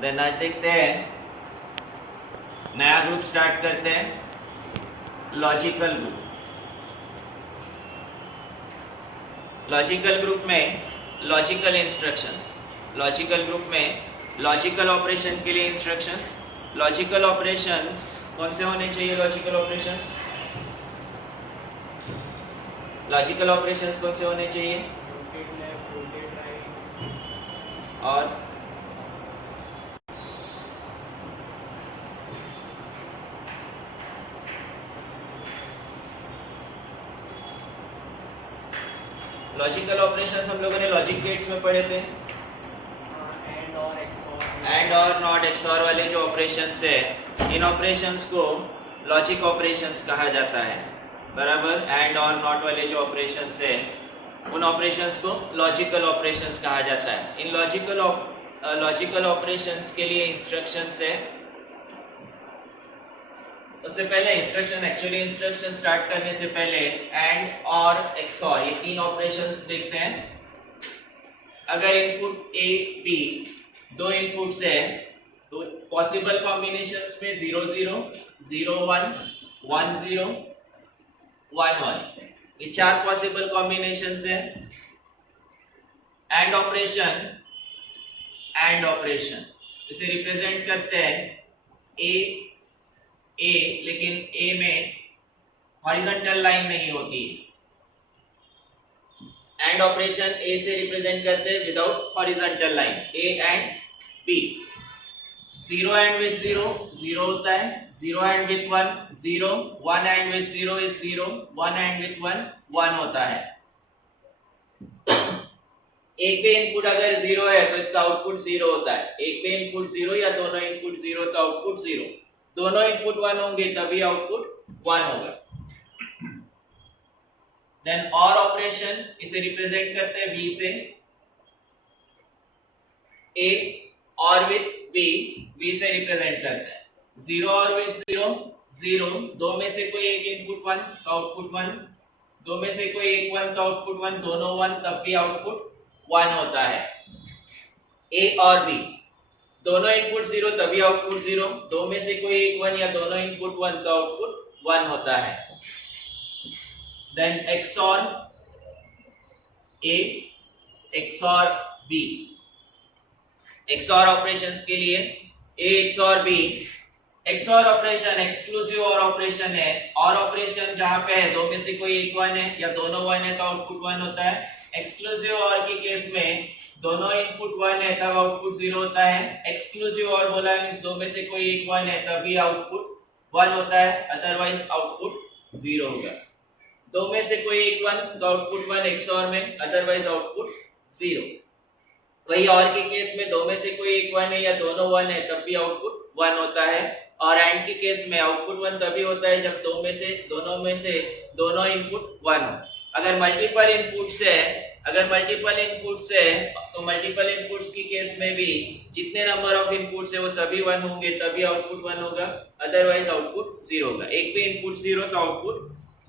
Then आज देखते हैं, नया ग्रुप स्टार्ट करते हैं, लॉजिकल ग्रुप। लॉजिकल ग्रुप में लॉजिकल इंस्ट्रक्शंस, लॉजिकल ग्रुप में लॉजिकल ऑपरेशन के लिए इंस्ट्रक्शंस। लॉजिकल ऑपरेशंस कौन से होने चाहिए? लॉजिकल ऑपरेशंस, लॉजिकल ऑपरेशंस कौन से होने चाहिए? और लॉजिकल ऑपरेशंस हम लोगों ने लॉजिक गेट्स में पढ़े थे। एंड और नॉट एक्सऑर वाले जो ऑपरेशंस है, इन ऑपरेशंस को लॉजिक ऑपरेशंस कहा जाता है, बराबर। एंड और नॉट वाले जो ऑपरेशंस है, उन ऑपरेशंस को लॉजिकल ऑपरेशंस कहा जाता है। इन लॉजिकल ऑपरेशंस के लिए इंस्ट्रक्शंस है। उससे पहले इंस्ट्रक्शन स्टार्ट करने से पहले एंड और एक्सऑर, ये तीन ऑपरेशंस देखते हैं। अगर इनपुट ए बी दो इनपुट्स है तो पॉसिबल कॉम्बिनेशंस में 0 0 0 1 1 0 1 1, ये चार पॉसिबल कॉम्बिनेशंस है। एंड ऑपरेशन इसे रिप्रेजेंट करते हैं ए, लेकिन ए में हॉरिजॉन्टल लाइन नहीं होती। एंड ऑपरेशन ए से रिप्रेजेंट करते हैं without horizontal line, A and B. 0 and with 0 0 होता है, 0 and with 1 0, 1 and with 0 is 0, 1 and with 1 1 होता है। एक पे इनपुट अगर 0 है तो इसका आउटपुट 0 होता है। एक पे इनपुट 0 या दोनों इनपुट 0 तो आउटपुट 0। दोनों इनपुट 1 होंगे तभी आउटपुट 1 होगा। देन और ऑपरेशन इसे रिप्रेजेंट करते हैं बी से, ए और विद बी से रिप्रेजेंट करते हैं। 0 और विद 0 0, दो में से कोई एक इनपुट 1 तो आउटपुट 1, दो में से कोई एक 1 तो आउटपुट 1, दोनों 1 तब भी आउटपुट 1 होता है। ए और बी दोनों इनपुट 0 तभी आउटपुट 0, दो में से कोई एक 1 या दोनों इनपुट 1 तो आउटपुट 1 होता है। Then XOR A XOR B, XOR operations के लिए A XOR B. XOR operation exclusive OR operation है। और ऑपरेशन जहां पे है दो में से कोई एक 1 है या दोनों 1 है तो आउटपुट 1 होता है। एक्सक्लूसिव और के केस में दोनों इनपुट 1 है तब आउटपुट 0 होता है। एक्सक्लूसिव और बोला है मींस दो में से कोई एक 1 है तभी आउटपुट 1 होता है, अदरवाइज आउटपुट 0 होगा। दो में से कोई एक 1 तो आउटपुट 1 एक्सऑर में, अदरवाइज आउटपुट 0। वही और के केस में दो में से कोई एक 1 है या दोनों 1 है तब भी आउटपुट 1 होता है। और एंड के केस में आउटपुट 1 तभी होता है जब दोनों में से दोनों इनपुट 1 हो। अगर मल्टीपल इनपुट्स है तो मल्टीपल इनपुट्स की केस में भी जितने नंबर ऑफ इनपुट्स है वो सभी 1 होंगे तभी आउटपुट 1 होगा, अदरवाइज आउटपुट 0 होगा। एक भी इनपुट 0 तो आउटपुट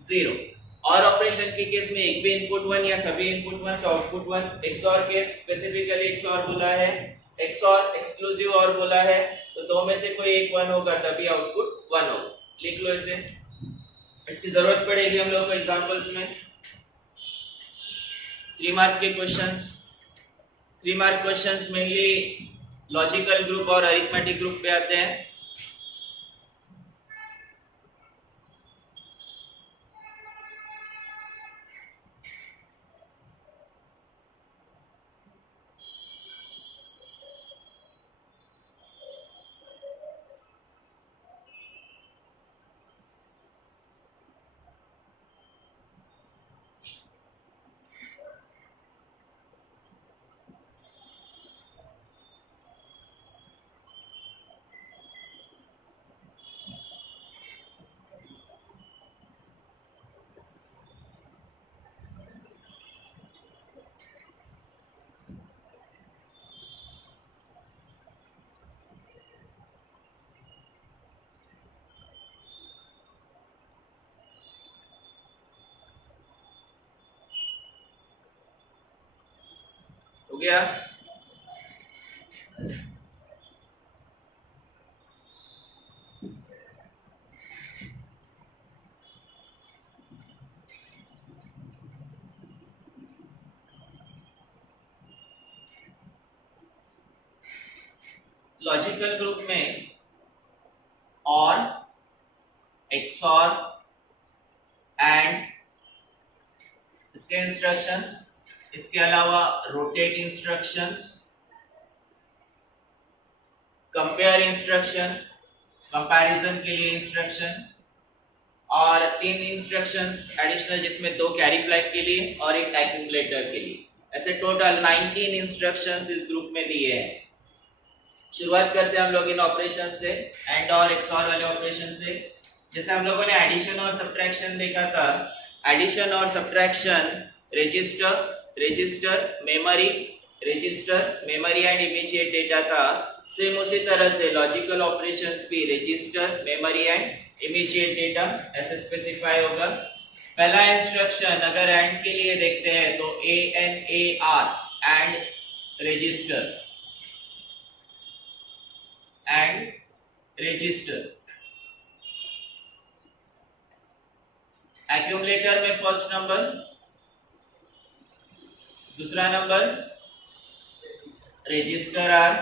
0। और ऑपरेशन के केस में एक भी इनपुट 1 या सभी इनपुट 1 तो output 1। XOR case specifically XOR बोला है, एक्सऑर एक्सक्लूसिव और बोला है, तो दो में से कोई एक 1 होगा तभी आउटपुट 1 होगा। लिख लो इसे, इसकी जरूरत पड़ेगी हम लोग को एग्जांपल्स में। 3 मार्क के questions, 3 mark questions mainly logical group और अरिथमेटिक ग्रुप पे आते हैं। हो गया? लॉजिकल ग्रुप में और, एक्सॉर एंड इसके इंस्ट्रक्शंस, इसके अलावा rotate instructions, compare instruction, comparison के लिए इंस्ट्रक्शन, और 3 इंस्ट्रक्शंस एडिशनल जिसमें 2 कैरी फ्लैग के लिए और 1 एक्यूमुलेटर के लिए। ऐसे टोटल 19 इंस्ट्रक्शंस इस ग्रुप में दिए हैं। शुरुआत करते हैं हम लोग इन ऑपरेशन से, एंड और एक्सऑर वाले ऑपरेशन से। जैसे हम लोगों ने एडिशन और सब्ट्रैक्शन देखा था, एडिशन और subtraction register, memory, register, memory and immediate data था। सेम उसी तरह से लॉजिकल ऑपरेशंस भी register, memory and immediate data ऐसे स्पेसिफाई होगा। पहला इंस्ट्रक्शन अगर एंड के लिए देखते हैं तो ANDAR, and register, and register. Accumulator में फर्स्ट नंबर, दूसरा नंबर रजिस्टर आर,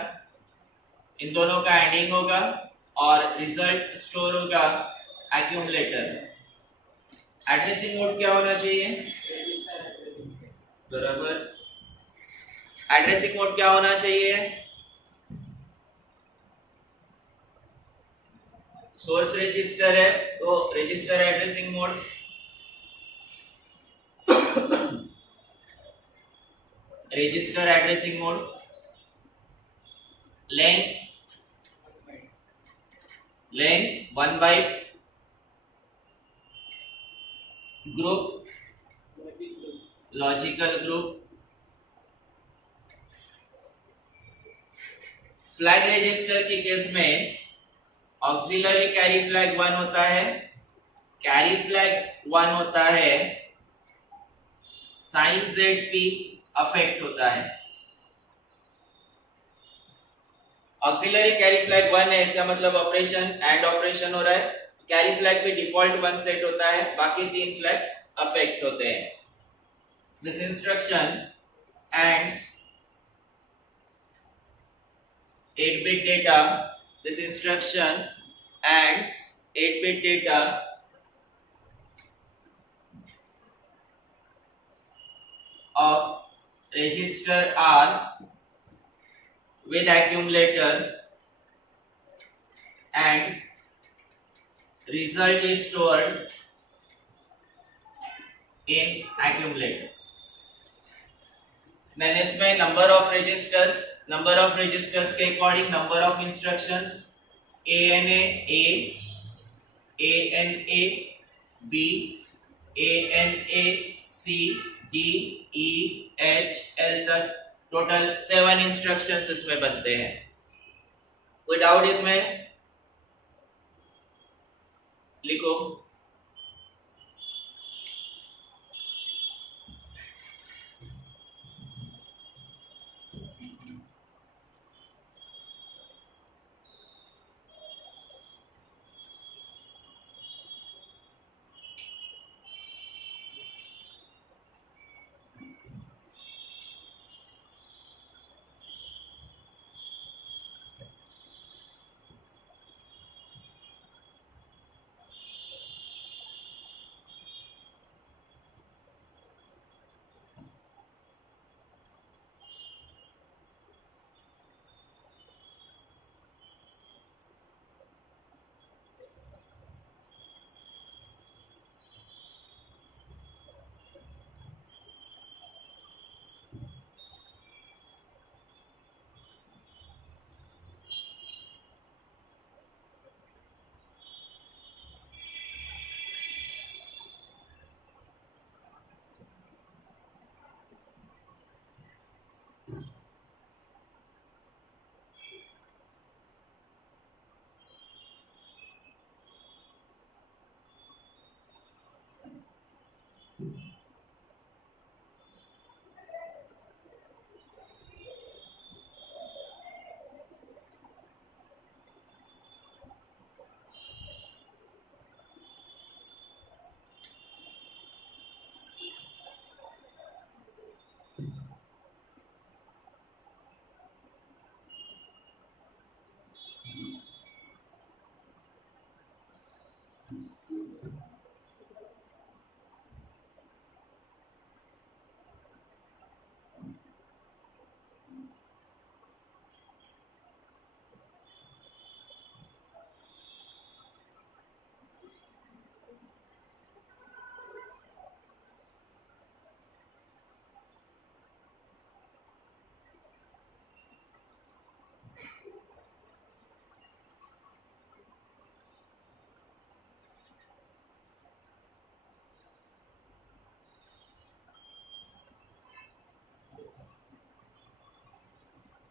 इन दोनों का एडिंग होगा और रिजल्ट स्टोर होगा एक्यूमुलेटर। एड्रेसिंग मोड क्या होना चाहिए? बराबर, एड्रेसिंग मोड क्या होना चाहिए? सोर्स रजिस्टर है तो register addressing mode, register addressing mode. Length 1 byte, group logical group. Flag register के केस में ऑक्सिलरी कैरी फ्लैग 1 होता है, कैरी फ्लैग 1 होता है, साइन ZP अफेक्ट होता है। ऑक्सिलरी कैरी फ्लैग 1 है, इसका मतलब ऑपरेशन एंड ऑपरेशन हो रहा है। कैरी फ्लैग पे डिफॉल्ट 1 सेट होता है, बाकी 3 फ्लैग्स अफेक्ट होते हैं। This instruction ends 8-bit data, this instruction ends 8-bit data of register R with accumulator, and result is stored in accumulator. Then इसमें number of registers के according number of instructions, ANA A, ANA B, ANA C, D, E, H, L तक total 7 instructions इसमें बनते हैं। कोई doubt इसमें? लिखो।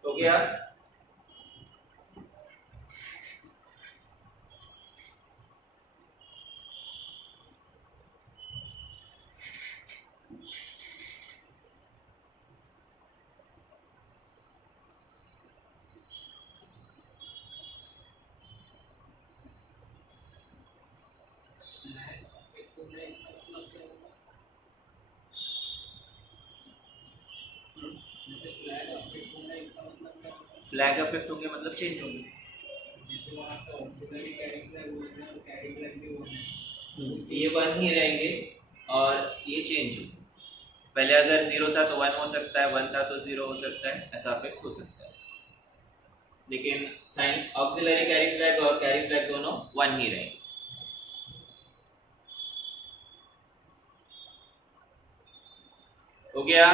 हो गया। फ्लैग इफेक्ट होंगे मतलब चेंज होंगे। ये वन ही रहेंगे और ये चेंज होंगे। पहले अगर जीरो था तो वन हो सकता है, वन था तो जीरो हो सकता है, ऐसा इफेक्ट हो सकता है। लेकिन साइन ऑक्सिलरी कैरी फ्लैग और कैरी फ्लैग दोनों वन ही रहेंगे। हो गया।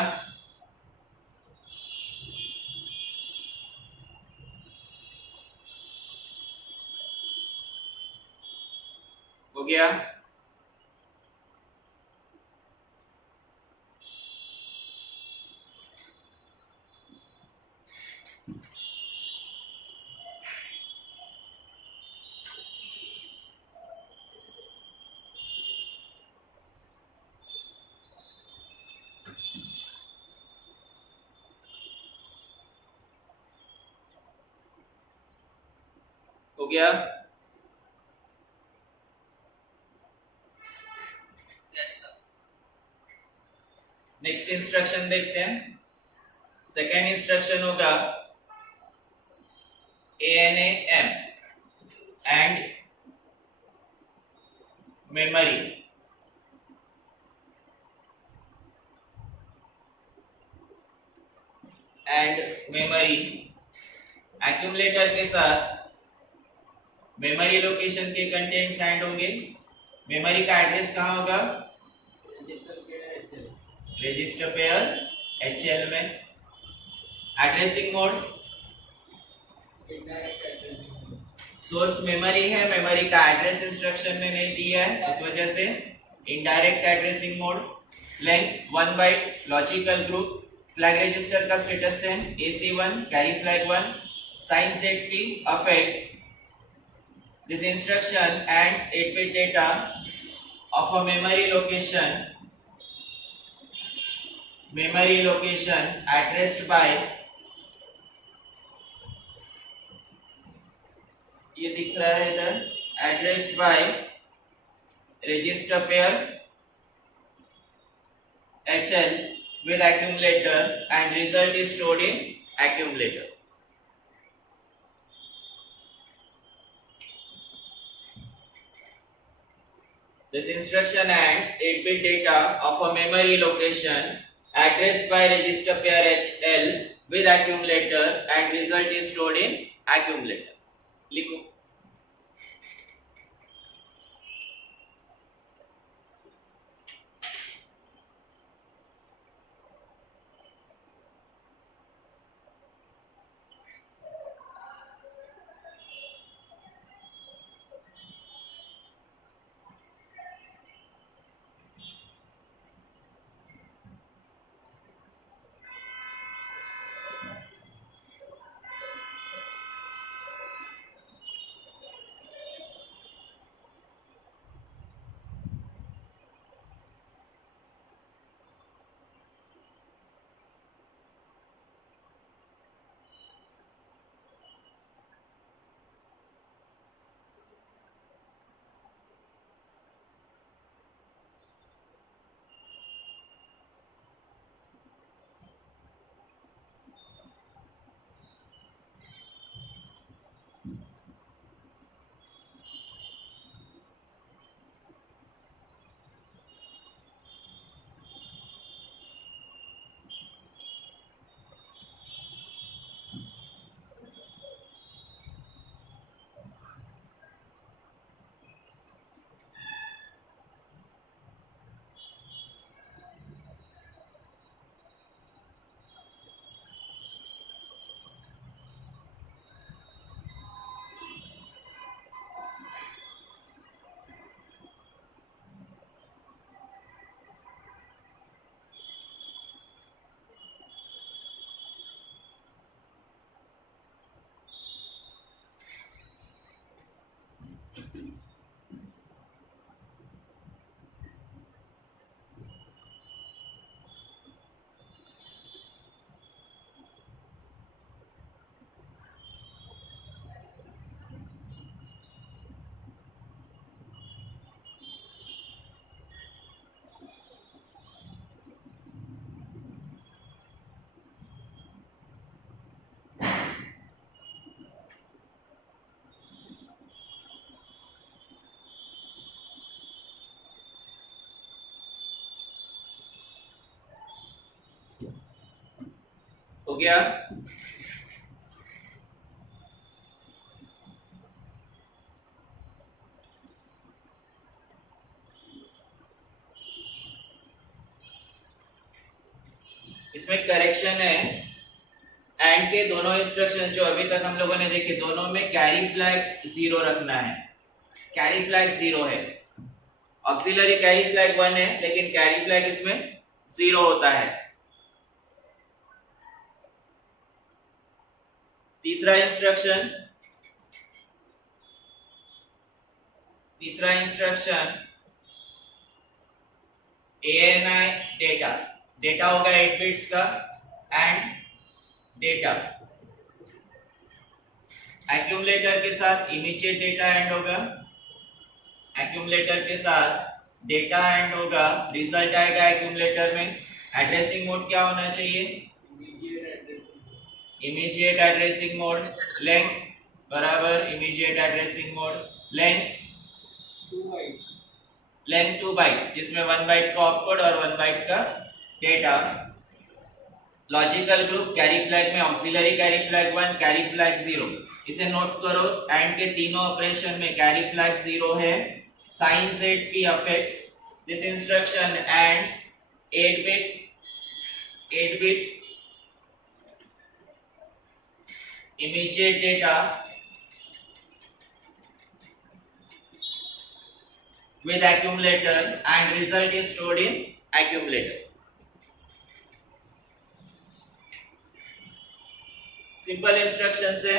हो गया। हो गया। नेक्स्ट इंस्ट्रक्शन देखते हैं। सेकेंड इंस्ट्रक्शन होगा ANAM एंड मेमोरी एक्यूमुलेटर के साथ मेमोरी लोकेशन के कंटेंट्स ऐड होंगे। मेमोरी का एड्रेस कहाँ होगा? रजिस्टर पेयर HL में। एड्रेसिंग मोड सोर्स मेमोरी है, मेमोरी का एड्रेस इंस्ट्रक्शन में नहीं दिया है, इस वजह से indirect addressing mode. Length 1 byte, logical group, flag register का status same AC1, carry flag 1, sign ZP affects this instruction adds 8-bit data of a memory location addressed by, ये दिख रहा है इधर, addressed by register pair HL with accumulator and result is stored in accumulator. This instruction adds 8-bit data of a memory location addressed by register pair HL with accumulator and result is stored in accumulator. लिखो। हो गया। इसमें correction है, and के दोनों instruction जो अभी तक हम लोगों ने देखे दोनों में कैरी फ्लैग 0 रखना है। कैरी फ्लैग 0 है, ऑक्सिलरी कैरी फ्लैग 1 है, लेकिन कैरी फ्लैग इसमें 0 होता है। तीसरा इंस्ट्रक्शन ANI डेटा होगा 8 बिट्स का, एंड डेटा एक्यूमुलेटर के साथ इमीडिएट डेटा एंड होगा, एक्यूमुलेटर के साथ डेटा एंड होगा, रिजल्ट आएगा एक्यूमुलेटर में। एड्रेसिंग मोड क्या होना चाहिए? Immediate addressing mode. लेंथ बराबर immediate addressing mode, length 2 bytes, जिसमें 1 बाइट का ऑपकोड और 1 बाइट का data. Logical group carry flag में auxiliary carry flag 1, carry flag 0। इसे नोट करो, एंड के तीनों ऑपरेशन में कैरी फ्लैग 0 है। Sign ZP affects this instruction ends 8 bit immediate data with accumulator, and result is stored in accumulator. Simple instructions है।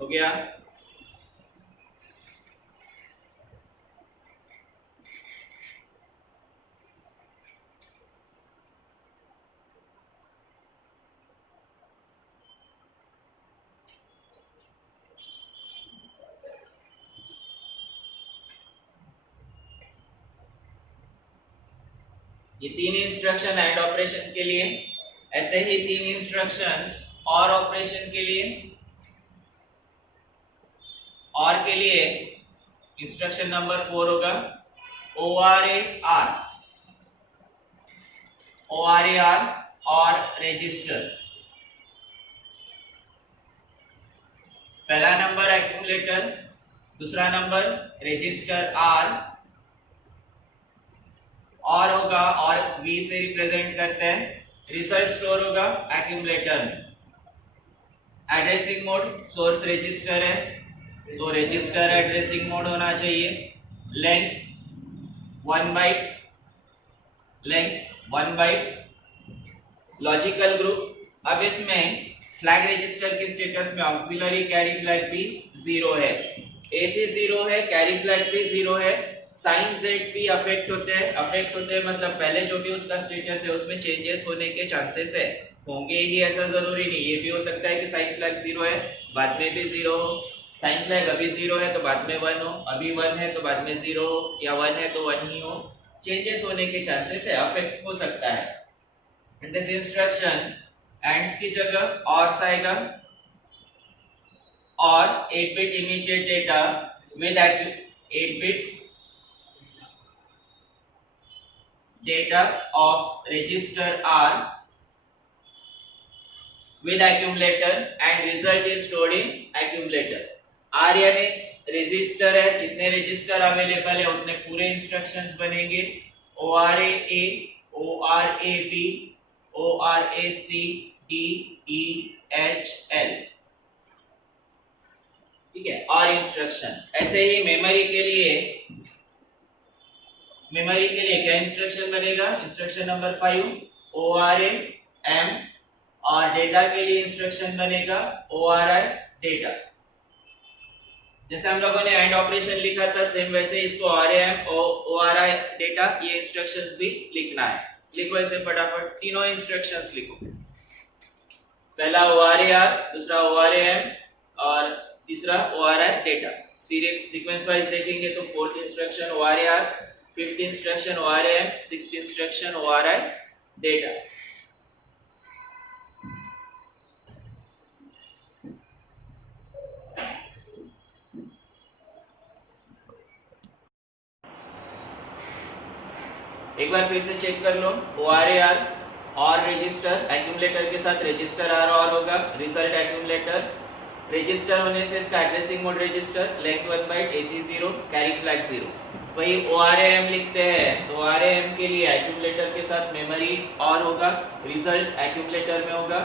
हो गया। ये 3 इंस्ट्रक्शन एंड ऑपरेशन के लिए, ऐसे ही 3 इंस्ट्रक्शंस और ऑपरेशन के लिए। और के लिए इंस्ट्रक्शन नंबर 4 होगा ORAR और रजिस्टर। पहला नंबर एक्यूमुलेटर, दूसरा नंबर रजिस्टर R, और होगा और V से रिप्रेजेंट करते हैं। रिजल्ट स्टोर होगा एक्यूमुलेटर में। एड्रेसिंग मोड सोर्स रजिस्टर है, तो रजिस्टर एड्रेसिंग मोड होना चाहिए। Length 1 byte. लॉजिकल ग्रुप, अब इसमें फ्लैग रजिस्टर के स्टेटस में ऑक्सिलरी कैरी फ्लैग भी 0 है, AC 0 है, कैरी फ्लैग भी 0 है। साइन ZP अफेक्ट होते हैं मतलब पहले जो भी उसका स्टेटस है उसमें चेंजेस होने के चांसेस है। होंगे ही ऐसा जरूरी नहीं, ये भी हो सकता है कि साइन फ्लैग 0 है बाद में भी 0 हो, साइन फ्लैग अभी 0 है तो बाद में 1 हो, अभी 1 है तो बाद में 0 हो, या 1 है तो 1 ही हो, चेंजेस होने के चांसेस है, अफेक्ट हो सकता है। इन दिस इंस्ट्रक्शन एंड्स की जगह ऑर्स आएगा, ऑर्स 8 bit immediate data with 8 bit data of register R with accumulator and result is stored in accumulator। R यानी रजिस्टर है, जितने रजिस्टर अवेलेबल है उतने पूरे इंस्ट्रक्शंस बनेंगे, ORA A, ORA B, ORA C, D, E, H, L, ठीक है, और इंस्ट्रक्शन। ऐसे ही मेमोरी के लिए क्या इंस्ट्रक्शन बनेगा, इंस्ट्रक्शन नंबर 5 ORA M, और डेटा के लिए इंस्ट्रक्शन बनेगा ORI डेटा। जैसे हम लोगों ने एंड ऑपरेशन लिखा था सेम वैसे इसको ORM ORI डेटा ये इंस्ट्रक्शंस भी लिखना है। लिखो इसे फटाफट, तीनों इंस्ट्रक्शंस लिखो, पहला ORAR, दूसरा ORM और तीसरा ORI डेटा। सीक्वेंस वाइज देखेंगे तो fourth instruction ORAR, fifth instruction ORM, sixth instruction ORI data. एक बार फिर से चेक कर लो, ORAR और रजिस्टर, एक्यूमुलेटर के साथ रजिस्टर R और होगा, रिजल्ट एक्यूमुलेटर, रजिस्टर होने से इसका addressing mode register, length 1 byte, AC 0, carry flag 0। वही ORAM लिखते हैं तो ORAM के लिए एक्यूमुलेटर के साथ मेमोरी और होगा, रिजल्ट एक्यूमुलेटर में होगा,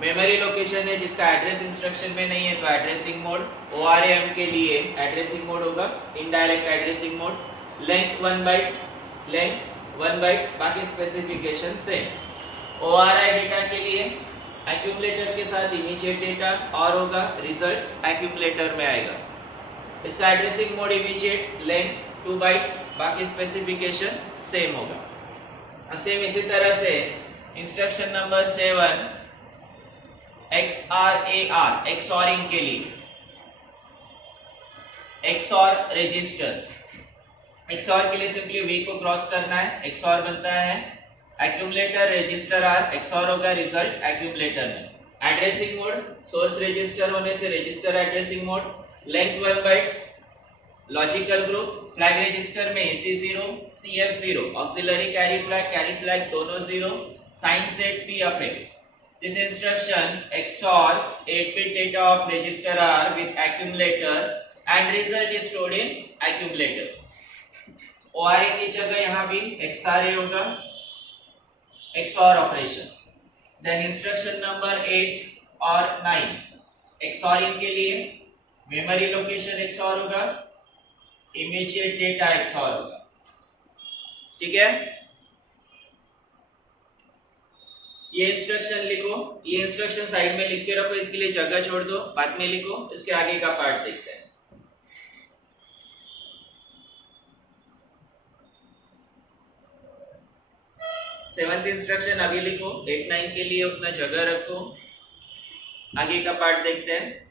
मेमोरी लोकेशन है जिसका एड्रेस इंस्ट्रक्शन में नहीं है तो एड्रेसिंग मोड, ORAM के लिए एड्रेसिंग मोड होगा indirect addressing mode, length 1 byte, length 1 byte, बाकी स्पेसिफिकेशन सेम। ORI डेटा के लिए एक्यूमुलेटर के साथ इमीडिएट डेटा और होगा, रिजल्ट एक्यूमुलेटर में आएगा, इसका addressing mode immediate, length 2 byte, बाकी स्पेसिफिकेशन सेम होगा। अब सेम इसी तरह से इंस्ट्रक्शन नंबर 7 XRAR, XORing के लिए, XOR रजिस्टर, XOR के लिए सिंपली V को क्रॉस करना है, XOR बनता है एक्यूमुलेटर रजिस्टर R, XOR होगा रिजल्ट एक्यूमुलेटर में, एड्रेसिंग मोड सोर्स रजिस्टर होने से register addressing mode, length 1 byte, logical group flag register में AC 0, CF 0, auxiliary carry flag दोनों 0, sign set P affix। This instruction XORs 8-bit data of register R with accumulator and result is stored in accumulator। ORA की जगह यहाँ भी XRA होगा, XOR operation. Then instruction number 8 और 9 XORing के लिए memory location XOR होगा, immediate data XOR होगा, ठीक है। ये इंस्ट्रक्शन लिखो, ये इंस्ट्रक्शन साइड में लिख के रखो, इसके लिए जगह छोड़ दो, बाद में लिखो, इसके आगे का पार्ट देखते हैं। सेवंथ इंस्ट्रक्शन अभी लिखो, 8 9 के लिए उतना जगह रखो, आगे का पार्ट देखते हैं।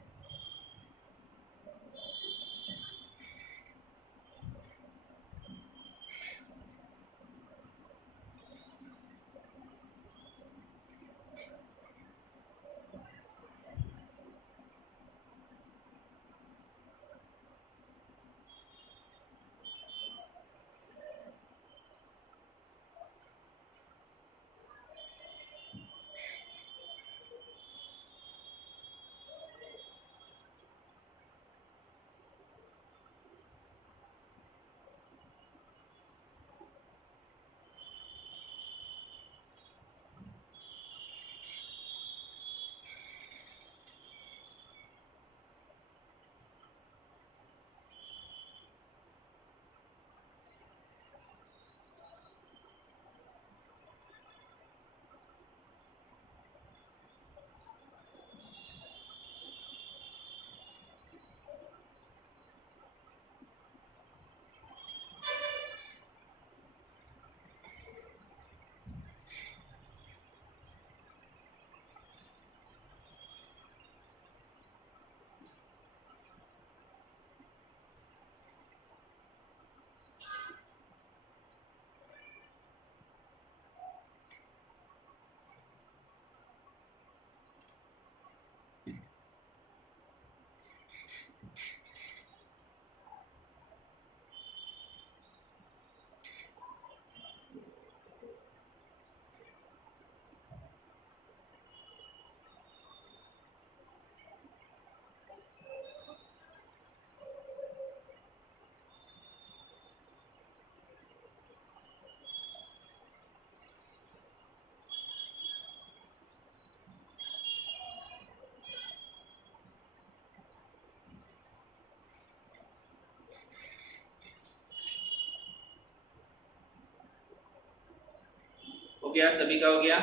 गया, सभी का हो गया।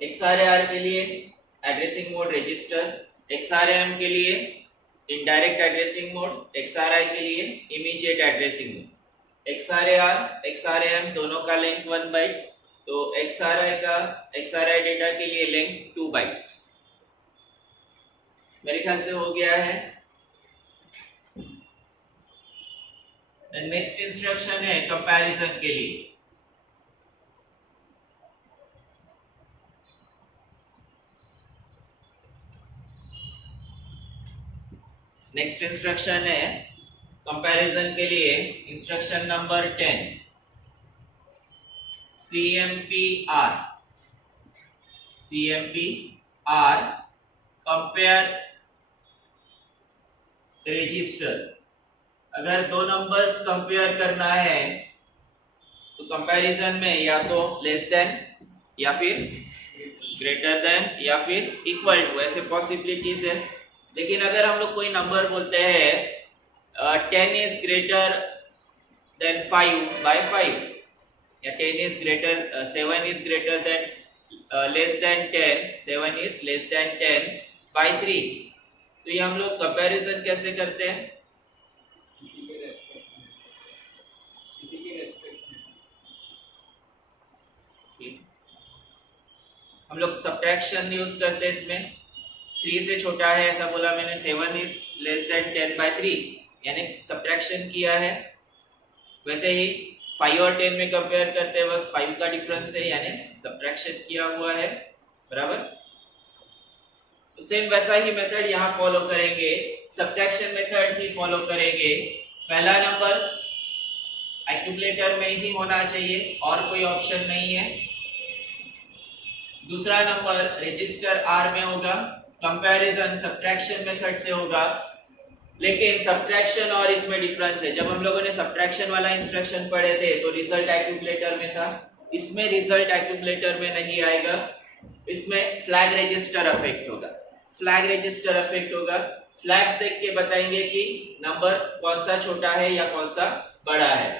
XRAR के लिए एड्रेसिंग मोड रजिस्टर, XRAM के लिए इनडायरेक्ट एड्रेसिंग मोड, XRI के लिए immediate addressing mode. XRAR XRAM दोनों का लेंथ 1 बाइट, तो XRI डेटा के लिए लेंथ 2 बाइट्स। मेरे ख्याल से हो गया है। नेक्स्ट इंस्ट्रक्शन है कंपैरिजन के लिए। नेक्स्ट इंस्ट्रक्शन है कंपैरिजन के लिए, instruction number 10 CMPR compare register. अगर दो नंबर्स कंपेयर करना है तो कंपैरिजन में या तो लेस देन या फिर ग्रेटर देन या फिर इक्वल टू, ऐसे पॉसिबिलिटीज है। लेकिन अगर हम लोग कोई नंबर बोलते हैं 10 इज ग्रेटर देन 5 बाय 5 या 7 is greater than less than 10, 7 is less than 10 by 3, तो ये हम लोग कंपैरिजन कैसे करते हैं? हम लोग सब्ट्रैक्शन यूज करते हैं इसमें। 3 से छोटा है ऐसा बोला मैंने, 7 इज लेस देन 10 बाय 3, यानी सब्ट्रैक्शन किया है। वैसे ही 5 और 10 में कंपेयर करते वक्त 5 का डिफरेंस है, यानी सब्ट्रैक्शन किया हुआ है, बराबर। तो सेम वैसा ही मेथड यहाँ फॉलो करेंगे, सब्ट्रैक्शन मेथड ही फॉलो करेंगे। पहला नंबर एक्यूमुलेटर में ही होना चाहिए और कोई ऑप्शन नहीं है। दूसरा नंबर रजिस्टर आर में होगा, कंपैरिजन सब्ट्रैक्शन मेथड से होगा। लेकिन सब्ट्रैक्शन और इसमें डिफरेंस है। जब हम लोगों ने सब्ट्रैक्शन वाला इंस्ट्रक्शन पढ़े थे तो रिजल्ट एक्यूमुलेटर में था, इसमें रिजल्ट एक्यूमुलेटर में नहीं आएगा, इसमें फ्लैग रजिस्टर अफेक्ट होगा। फ्लैग रजिस्टर अफेक्ट होगा, फ्लैग्स देख के बताएंगे कि नंबर कौन सा छोटा है या कौन सा बड़ा है।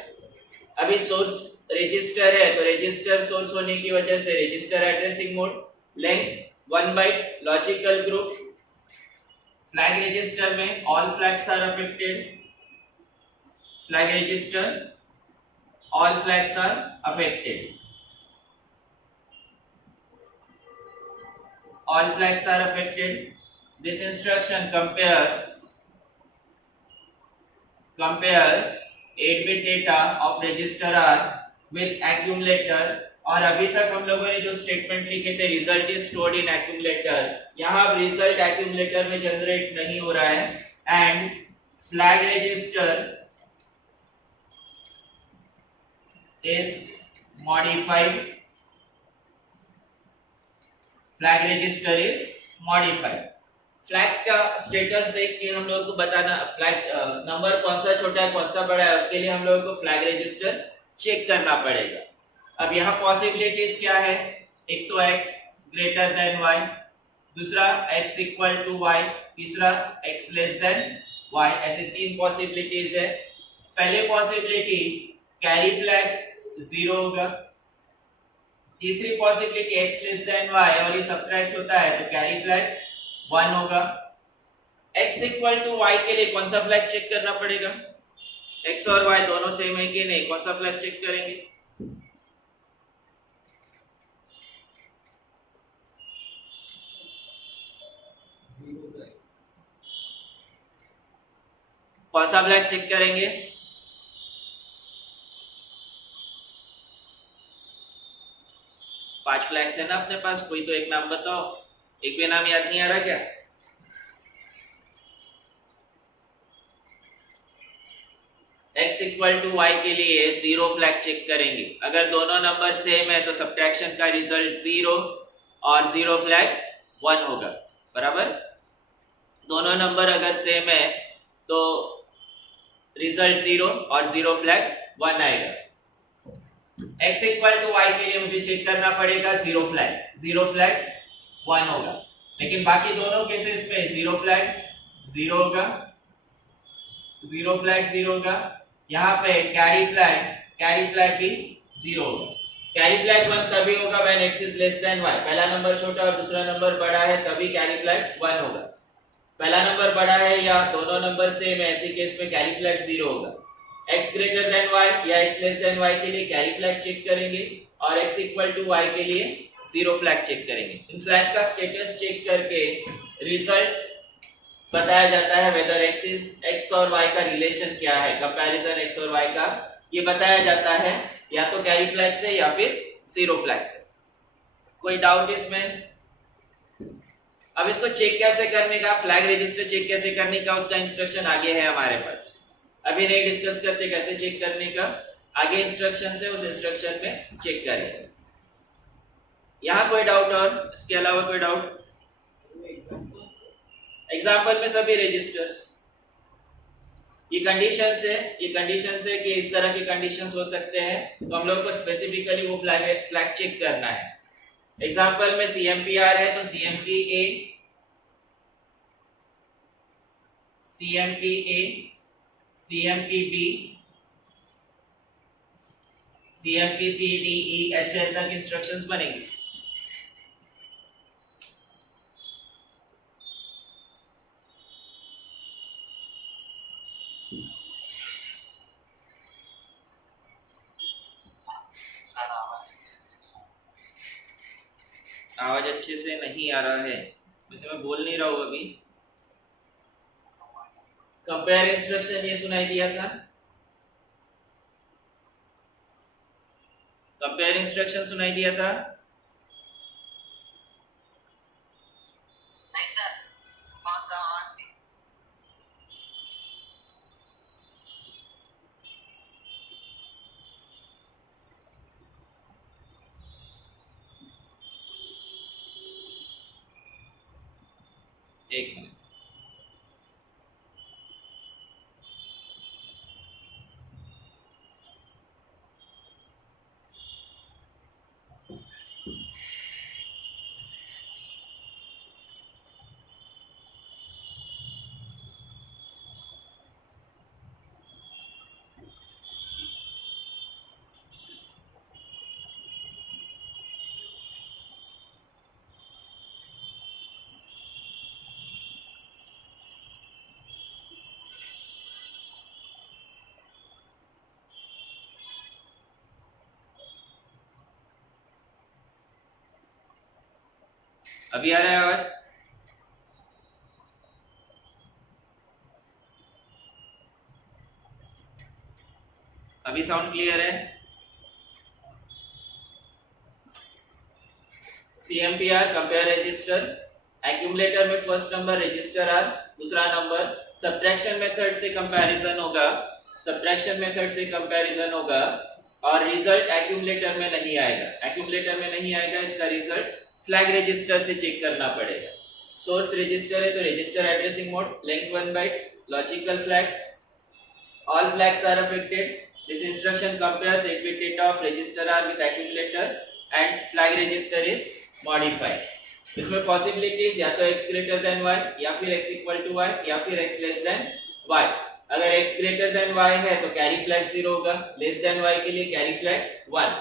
अभी सोर्स रजिस्टर है तो रजिस्टर सोर्स होने की वजह से register addressing mode, length 1 byte, logical group. Flag register में all flags are affected, flag register all flags are affected, all flags are affected. This instruction compares 8-bit data of register R with accumulator। और अभी तक हम लोगों ने जो statement लिखे थे result is stored in accumulator, यहाँ रिजल्ट एक्यूमुलेटर में जनरेट नहीं हो रहा है। And flag register is modified, flag register is modified. Flag का स्टेटस देख के हम लोगों को बताना, फ्लैग नंबर कौन सा छोटा है कौन सा बड़ा है, उसके लिए हम लोगों को फ्लैग रजिस्टर चेक करना पड़ेगा। अब यहाँ पॉसिबिलिटीज क्या है? एक तो x ग्रेटर देन y, दूसरा x इक्वल टू y, तीसरा x लेस देन y, ऐसे 3 पॉसिबिलिटीज है। पहले पॉसिबिलिटी कैरी फ्लैग 0 होगा, तीसरी possibility x less than y और ये सब्ट्रैक्ट होता है तो कैरी फ्लैग 1 होगा। x इक्वल टू y के लिए कौन सा फ्लैग चेक करना पड़ेगा? x और y दोनों सेम है कि नहीं, कौन सा फ्लैग चेक करेंगे? कौन सा फ्लैग चेक करेंगे? पांच फ्लैग्स है ना अपने पास, कोई तो एक नाम बताओ। एक भी नाम याद नहीं आ रहा क्या? x इक्वल टू y के लिए 0 फ्लैग चेक करेंगे। अगर दोनों नंबर सेम है तो सब्ट्रैक्शन का रिजल्ट 0 और 0 फ्लैग 1 होगा, बराबर। दोनों नंबर अगर सेम है तो रिजल्ट 0 और 0 फ्लैग 1 आएगा। x इक्वल टू y के लिए मुझे चेक करना पड़ेगा 0 फ्लैग 1 होगा। लेकिन बाकी दोनों केसेस में 0 फ्लैग 0 होगा, 0 फ्लैग 0 होगा। यहाँ पे कैरी फ्लैग कैरी फ्लैग भी 0 होगा। कैरी फ्लैग 1 तभी होगा when x is less then y। पहला नंबर छोटा और दूसरा नंबर बड़ा है तभी कैरी फ्लैग 1 होगा। पहला नंबर बड़ा है या दोनों नंबर सेम है, ऐसे केस में कैरी फ्लैग 0 होगा। x ग्रेटर देन y या x लेस देन y के लिए कैरी फ्लैग चेक करेंगे और x इक्वल टू y के लिए 0 फ्लैग चेक करेंगे। इन फ्लैग का स्टेटस चेक करके रिजल्ट बताया जाता है वेदर x और y का रिलेशन क्या है, कंपैरिजन x और y का ये बताया जाता है या तो कैरी फ्लैग से या फिर 0 फ्लैग से। कोई डाउट इसमें? अब इसको चेक कैसे करने का, फ्लैग रजिस्टर चेक कैसे करने का, उसका इंस्ट्रक्शन आगे है हमारे पास। अभी नहीं डिस्कस करते कैसे चेक करने का, आगे इंस्ट्रक्शन है, उस इंस्ट्रक्शन में चेक करेंगे। यहाँ कोई डाउट और इसके अलावा कोई डाउट? एग्जाम्पल में सभी रजिस्टर्स, ये कंडीशंस है कि इस तरह के कंडीशंस हो सकते हैं, तो हम लोग को स्पेसिफिकली वो फ्लैग चेक करना है। एग्जाम्पल में CMPR है तो CMPA, CMPB, CMPCDEHL तक इंस्ट्रक्शंस बनेंगे। आवाज अच्छे से नहीं आ रहा है, वैसे मैं बोल नहीं रहा हूँ अभी। कंपेयर इंस्ट्रक्शन ये सुनाई दिया था, कंपेयर इंस्ट्रक्शन सुनाई दिया था? नहीं सर, बात का आवाज थी। एक मिनट। अभी आ रहा है आवाज? अभी साउंड क्लियर है? CMPR कंपेयर रजिस्टर, एक्यूमुलेटर में फर्स्ट नंबर रजिस्टर आर, दूसरा नंबर सब्ट्रैक्शन मेथड से कंपैरिजन होगा, सब्ट्रैक्शन मेथड से कंपैरिजन होगा और रिजल्ट एक्यूमुलेटर में नहीं आएगा, एक्यूमुलेटर में नहीं आएगा, इसका रिजल्ट फ्लैग रजिस्टर से चेक करना पड़ेगा। सोर्स रजिस्टर है तो register addressing mode, length 1 byte, logical flags, all flags are affected. This instruction compares 8-bit data of register R with accumulator and flag register is modified. इसमें possibilities या तो x greater than y या फिर x equal to y या फिर x less than y। अगर x greater than y है तो कैरी फ्लैग 0 होगा, लेस देन y के लिए कैरी फ्लैग 1।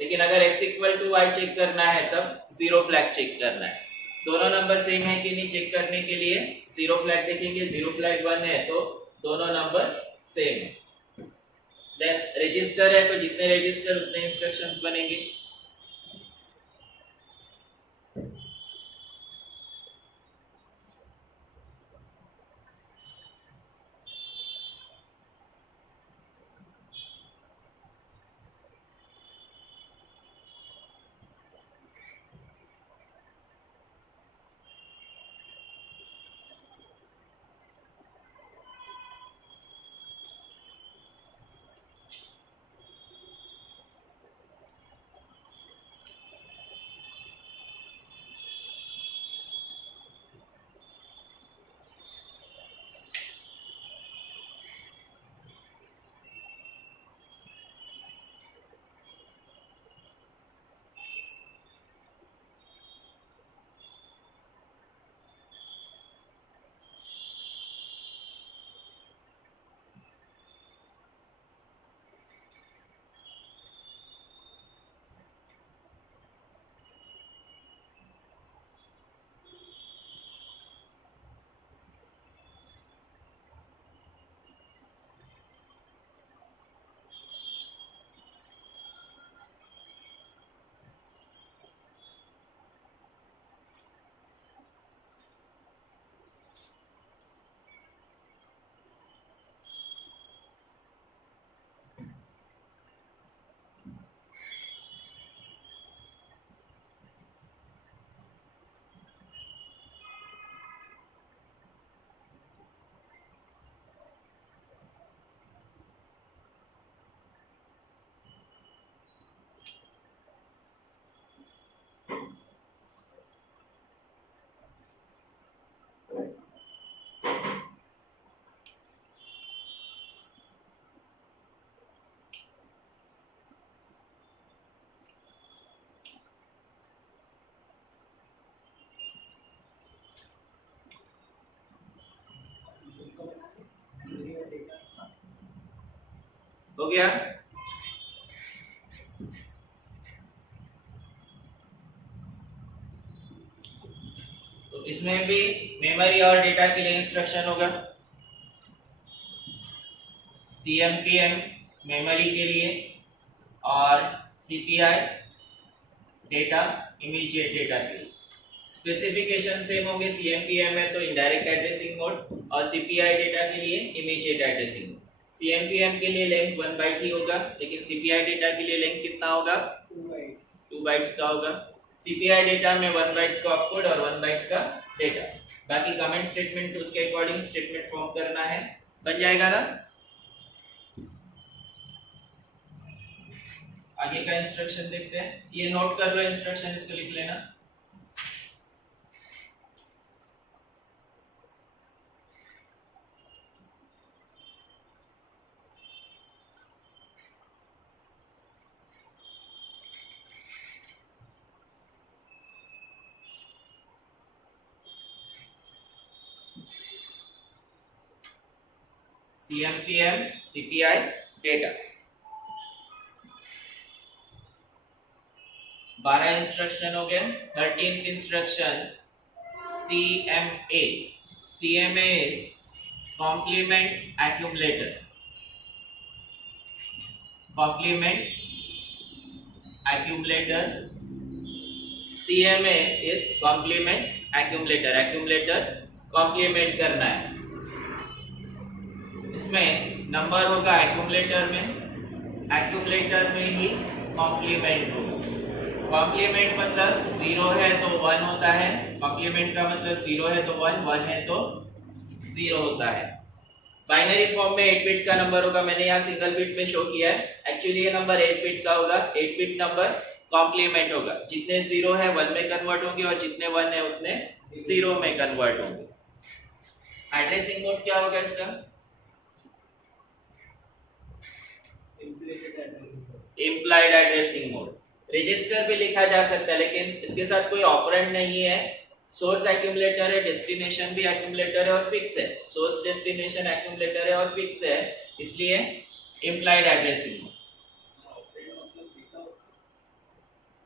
लेकिन अगर x equal to y check करना है तब 0 फ्लैग चेक करना है। दोनों नंबर सेम है कि नहीं चेक करने के लिए 0 फ्लैग देखेंगे, 0 फ्लैग 1 है तो दोनों नंबर सेम है। देन रजिस्टर है तो जितने रजिस्टर उतने इंस्ट्रक्शंस बनेंगे। हो गया। तो इसमें भी मेमोरी और डेटा के लिए इंस्ट्रक्शन होगा। CMPM मेमोरी के लिए और CPI डेटा इमीडिएट डेटा के लिए। स्पेसिफिकेशन सेम होंगे। CMPM में तो इनडायरेक्ट एड्रेसिंग मोड और CPI डेटा के लिए इमीडिएट एड्रेसिंग मोड। CMPM के लिए लेंथ 1 बाइट ही होगा, लेकिन CPI डेटा के लिए लेंथ कितना होगा? 2 बाइट्स का होगा। CPI डेटा में 1 बाइट का ऑपकोड और 1 बाइट का डेटा। बाकी कमेंट स्टेटमेंट उसके अकॉर्डिंग स्टेटमेंट फॉर्म करना है, बन जाएगा ना। आगे का इंस्ट्रक्शन देखते हैं। ये नोट कर लो इंस्ट्रक्शन, इसको लिख लेना। CMPM CPI डेटा 12 इंस्ट्रक्शन हो गए। 13th instruction CMA। CMA is complement accumulator। complement accumulator। CMA is complement accumulator। accumulator complement करना है। इसमें नंबर होगा accumulator में ही complement होगा। कॉम्प्लीमेंट मतलब 0 है तो 1 होता है। कॉम्प्लीमेंट का मतलब 0 है तो 1, 1 है तो 0 होता है। बाइनरी फॉर्म में 8 बिट का नंबर होगा। मैंने यहाँ सिंगल बिट में शो किया है, एक्चुअली ये नंबर 8 बिट का होगा। 8 बिट नंबर कॉम्प्लीमेंट होगा। जितने 0 है 1 में कन्वर्ट होंगे और जितने 1 है उतने 0 में कन्वर्ट होंगे। एड्रेसिंग मोड क्या होगा इसका? Implied addressing mode. रजिस्टर भी लिखा जा सकता है, लेकिन इसके साथ कोई ऑपरेंड नहीं है। सोर्स एक्यूमुलेटर है, डेस्टिनेशन भी एक्यूमुलेटर है और फिक्स है। सोर्स डेस्टिनेशन एक्यूमुलेटर है और फिक्स है, इसलिए इम्प्लाइड एड्रेसिंग मोड।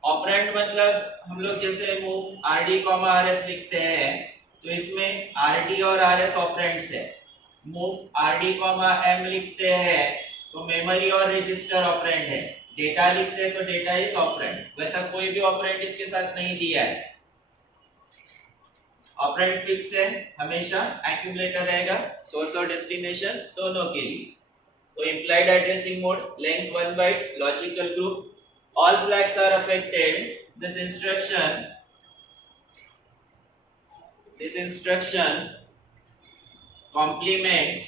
ऑपरेंड मतलब हम लोग जैसे मूव RD, RS लिखते हैं, तो इसमें RD और RS ऑपरेंड्स है। मूव RD, M लिखते हैं तो मेमोरी और रजिस्टर ऑपरेंड है। डेटा लिखते हैं तो डेटा इज ऑपरेंड। वैसा कोई भी ऑपरेंड इसके साथ नहीं दिया है। ऑपरेंड फिक्स है, हमेशा एक्यूमुलेटर रहेगा, सोर्स और डेस्टिनेशन दोनों के लिए। तो implied addressing mode, length 1 byte, logical group, all flags are affected। this instruction complements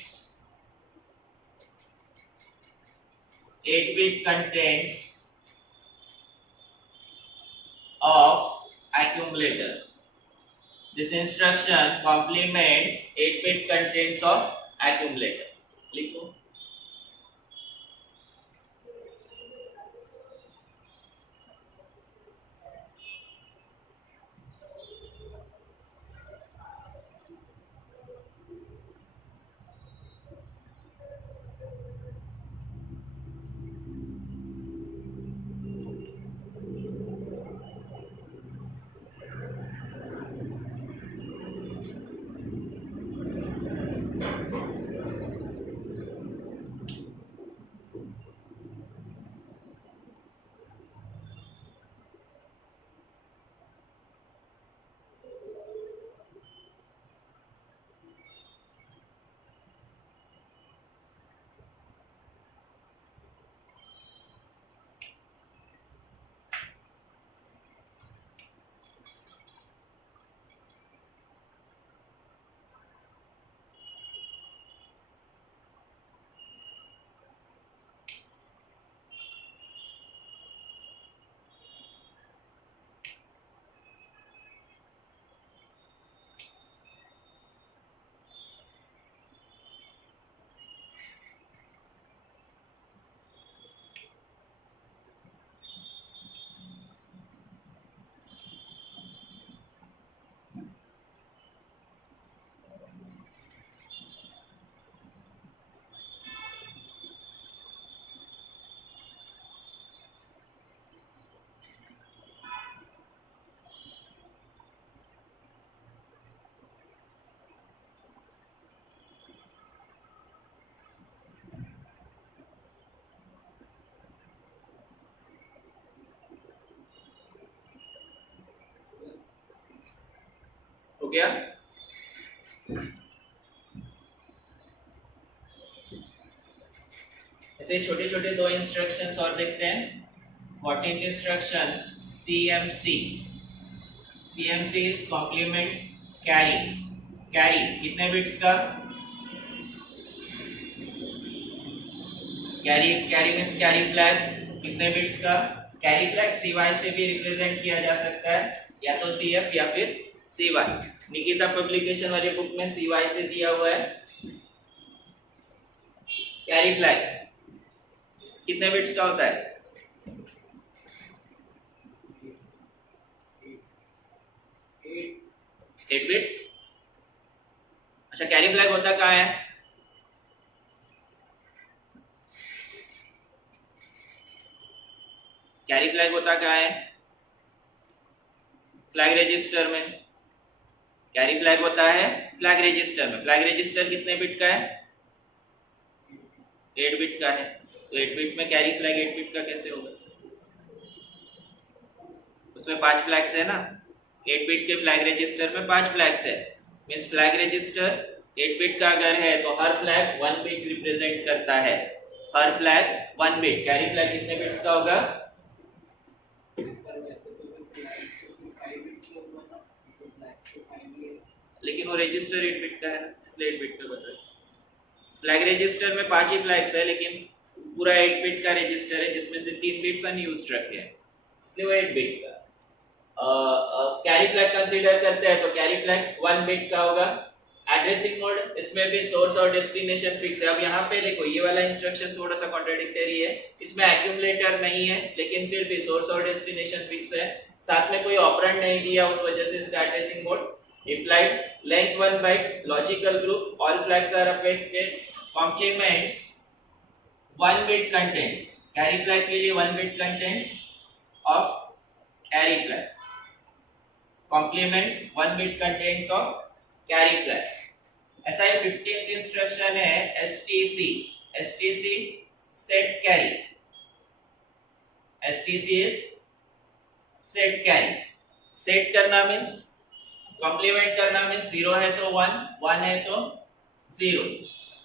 8-bit contents of accumulator। this instruction complements 8-bit contents of accumulator। लिखो। हो गया? ऐसे छोटे छोटे दो इंस्ट्रक्शंस और देखते हैं। 14th instruction CMC। CMC is complement carry. Carry कितने बिट्स का? कैरी मीन्स कैरी फ्लैग कितने बिट्स का? कैरी फ्लैग CY से भी रिप्रेजेंट किया जा सकता है, या तो CF या फिर CY। निकिता पब्लिकेशन वाली बुक में CY से दिया हुआ है। कैरी फ्लैग कितने बिट्स का होता है? 8 बिट। अच्छा, कैरी फ्लैग होता कहाँ है? कैरी फ्लैग होता कहाँ है? फ्लैग रजिस्टर में। कैरी फ्लैग होता है फ्लैग रजिस्टर में। फ्लैग रजिस्टर कितने बिट का है? 8 बिट का है। तो 8 बिट में कैरी फ्लैग 8 बिट का कैसे होगा? उसमें 5 फ्लैग्स है ना। 8 बिट के फ्लैग रजिस्टर में 5 फ्लैग्स है। मींस फ्लैग रजिस्टर 8 बिट का अगर है तो हर फ्लैग 1 बिट रिप्रेजेंट करता है। हर फ्लैग 1 बिट। कैरी फ्लैग कितने बिट्स का होगा? लेकिन वो रजिस्टर 8 बिट का है ना, इसलिए 8 बिट का बता रहा। फ्लैग रजिस्टर में 5 ही फ्लैग्स है, लेकिन पूरा 8 बिट का रजिस्टर है जिसमें से 3 बिट्स अनयूज्ड रखे हैं, इसलिए वो 8 बिट का। कैरी फ्लैग कंसीडर करते हैं तो कैरी फ्लैग 1 बिट का होगा। एड्रेसिंग मोड, इसमें भी सोर्स और डेस्टिनेशन फिक्स है। अब यहाँ पे देखो ये वाला इंस्ट्रक्शन थोड़ा सा कॉन्ट्राडिक्टरी है। इसमें एक्यूमुलेटर नहीं है, लेकिन फिर भी सोर्स और डेस्टिनेशन फिक्स है। साथ में कोई ऑपरेंड नहीं दिया, उस वजह से इसका addressing mode implied। length 1 byte, logical group, all flags are affected। complements 1 bit contents। carry flag के लिए 1 bit contents of carry flag। complements 1 bit contents of carry flag। ऐसा ही 15th इंस्ट्रक्शन है STC। STC set carry। STC is set carry। Set करना means complement करना means 0 है तो 1, 1 है तो 0।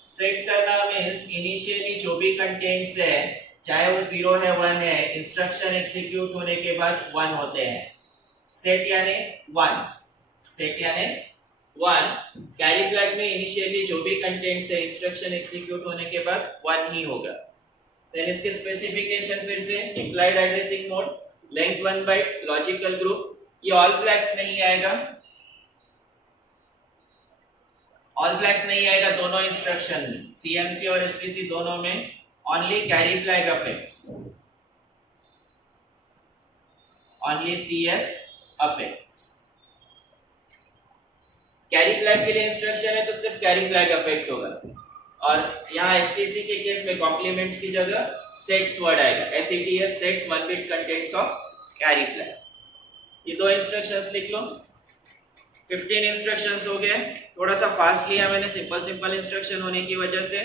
सेट करना मीन्स इनिशियली जो भी कंटेंट्स है, चाहे वो 0 है 1 है, इंस्ट्रक्शन एग्जीक्यूट होने के बाद 1 होते हैं। सेट यानी 1। सेट यानी 1। कैरी फ्लैग में इनिशियली जो भी कंटेंट्स है, इंस्ट्रक्शन एग्जीक्यूट होने के बाद 1 ही होगा। देन इसके स्पेसिफिकेशन फिर से implied addressing mode, length 1 byte, logical group. ये ऑल फ्लैग्स नहीं आएगा, ऑल फ्लैग्स नहीं आएगा दोनों इंस्ट्रक्शन में, CMC और STC दोनों में। Only carry flag affects, only CF affects. Carry flag के लिए इंस्ट्रक्शन है तो सिर्फ कैरी फ्लैग अफेक्ट होगा। और यहाँ STC के केस में कॉम्प्लीमेंट्स की जगह सेट्स वर्ड आएगा। SETS sets 1 bit contents of carry flag. ये दो इंस्ट्रक्शंस लिख लो। 15 इंस्ट्रक्शंस हो गए। थोड़ा सा फास्ट लिया मैंने सिंपल इंस्ट्रक्शन होने की वजह से।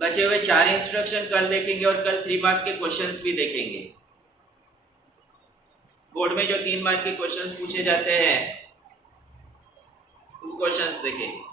बचे हुए 4 इंस्ट्रक्शन कल देखेंगे और कल 3 मार्क के क्वेश्चंस भी देखेंगे। बोर्ड में जो 3 मार्क के क्वेश्चंस पूछे जाते हैं वो क्वेश्चंस देखेंगे।